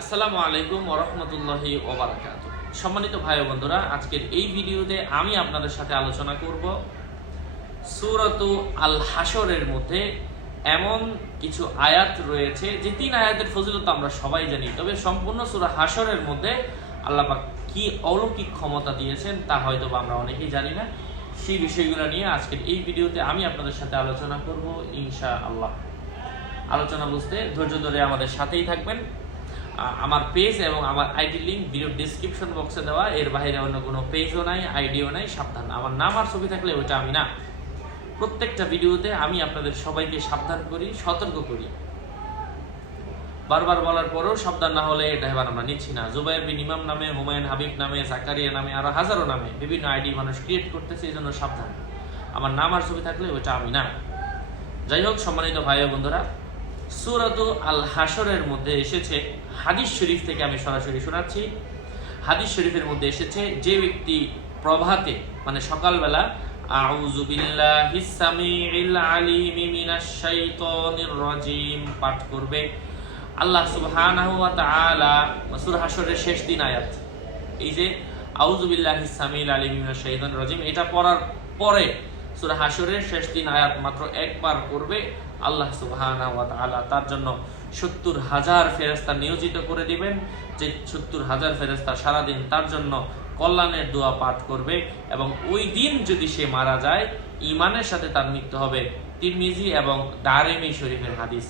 আসসালামু আলাইকুম ওরহমতুল্লাহি ওবরাকাত সম্মানিত ভাই বন্ধুরা, আজকের এই ভিডিওতে আমি আপনাদের সাথে আলোচনা করব সুরতু আল হাসরের মধ্যে এমন কিছু আয়াত রয়েছে যে তিন আয়াতের ফজিলত আমরা সবাই জানি, তবে সম্পূর্ণ সুরা হাসরের মধ্যে আল্লাপাক কি অলৌকিক ক্ষমতা দিয়েছেন তা হয়তো আমরা অনেকেই জানি না। সেই বিষয়গুলো নিয়ে আজকের এই ভিডিওতে আমি আপনাদের সাথে আলোচনা করব ইনশা আল্লাহ আলোচনা বুঝতে ধৈর্য ধরে আমাদের সাথেই থাকবেন। আমার পেজ এবং আমার আইডি লিঙ্ক ভিডিও ডিসক্রিপশন বক্সে দেওয়া। এর বাইরে অন্য কোনো পেজও নাই আইডিও নাই, সাবধান। আমার নাম আর ছবি থাকলে ওটা আমি না। প্রত্যেকটা ভিডিওতে আমি আপনাদের সবাইকে সাবধান করি, সতর্ক করি। বারবার বলার পরেও সাবধান না হলে এটা এবার আমরা নিচ্ছি না। জুবাইর বিন ইমাম নামে, হুমায়ুন হাবিব নামে, জাকারিয়া নামে, আরও হাজারো নামে বিভিন্ন আইডি মানুষ ক্রিয়েট করতেছে এই জন্য সাবধান। আমার নাম আর ছবি থাকলে ওটা আমি না। যাই হোক, সম্মানিত ভাই বন্ধুরা সুরাত আল হাসরের মধ্যে এসেছে। হাদিস শরীফ থেকে আমি সরাসরি শোনাচ্ছি। হাদিস শরীফের মধ্যে এসেছে, যে ব্যক্তি প্রভাতে মানে সকালবেলা পাঠ করবে। আল্লাহ সুবহানাহু ওয়া তাআলা, সূরা হাসরের শেষ দিন আয়াত। এই যে, আউযু বিল্লাহিস সামিউল আলিম শাইতানির রাজিম এটা পড়ার পরে সূরা হাসরের শেষ দিন আয়াত মাত্র একবার করবে আল্লাহ ওয়া তার জন্য সত্তর হাজার ফেরেস্তা নিয়োজিত করে দিবেন। যে সত্তর হাজার ফেরেস্তা সারাদিন তার জন্য কল্যাণের দোয়া পাঠ করবে এবং ওই দিন যদি সে মারা যায় ইমানের সাথে তার মৃত্যু হবে। তিরমিজি এবং দারেমি শরীফের হাদিস।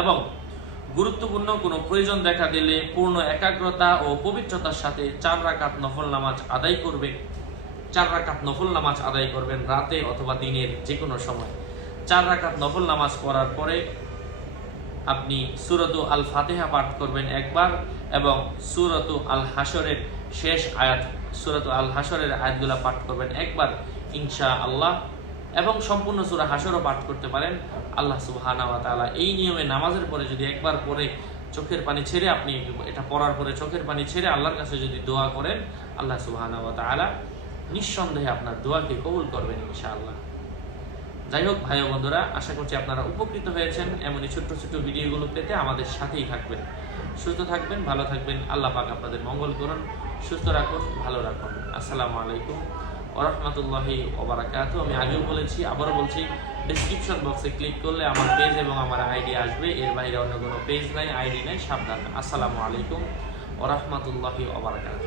এবং গুরুত্বপূর্ণ কোনো প্রয়োজন দেখা দিলে পূর্ণ একাগ্রতা ও পবিত্রতার সাথে চার রাকাত নফল নামাজ আদায় করবে। চার রাকাত নফল নামাজ আদায় করবেন রাতে অথবা দিনের যে কোনো সময়। চার রাকাত নফল নামাজ পড়ার পরে আপনি সুরত আল ফাতেহা পাঠ করবেন একবার এবং সুরত আল হাসরের শেষ আয়াত, সুরত আল হাসরের আয়াতগুলা পাঠ করবেন একবার ইনশা আল্লাহ এবং সম্পূর্ণ সুরা হাসরও পাঠ করতে পারেন। আল্লাহ সুবহানা এই নিয়মে নামাজের পরে যদি একবার পরে চোখের পানি ছেড়ে আপনি এটা পড়ার পরে চোখের পানি ছেড়ে আল্লাহর কাছে যদি দোয়া করেন, আল্লাহ সুবহানা তাআলা নিঃসন্দেহে আপনার দোয়াকে কবুল করবেন ইনশাআল্লাহ। যাই হোক, ভাই বন্ধুরা, আশা করছি আপনারা উপকৃত হয়েছেন এমনই ছোট্ট ছোট্ট ভিডিওগুলো পেতে আমাদের সাথেই থাকবেন। সুস্থ থাকবেন, ভালো থাকবেন, আল্লাহ পাক আপনাদের মঙ্গল করুন, সুস্থ রাখুন, ভালো রাখুন। আসসালামু আলাইকুম ওরহমতুল্লাহি ওবরাকাতু আমি আগেও বলেছি, আবারও বলছি ডিসক্রিপশন বক্সে ক্লিক করলে আমার পেজ এবং আমার আইডি আসবে। এর বাইরে অন্য কোনো পেজ নাই আইডি নাই, সাবধান। আসসালামু আলাইকুম ওরহমতুল্লাহি ওবরাকাতু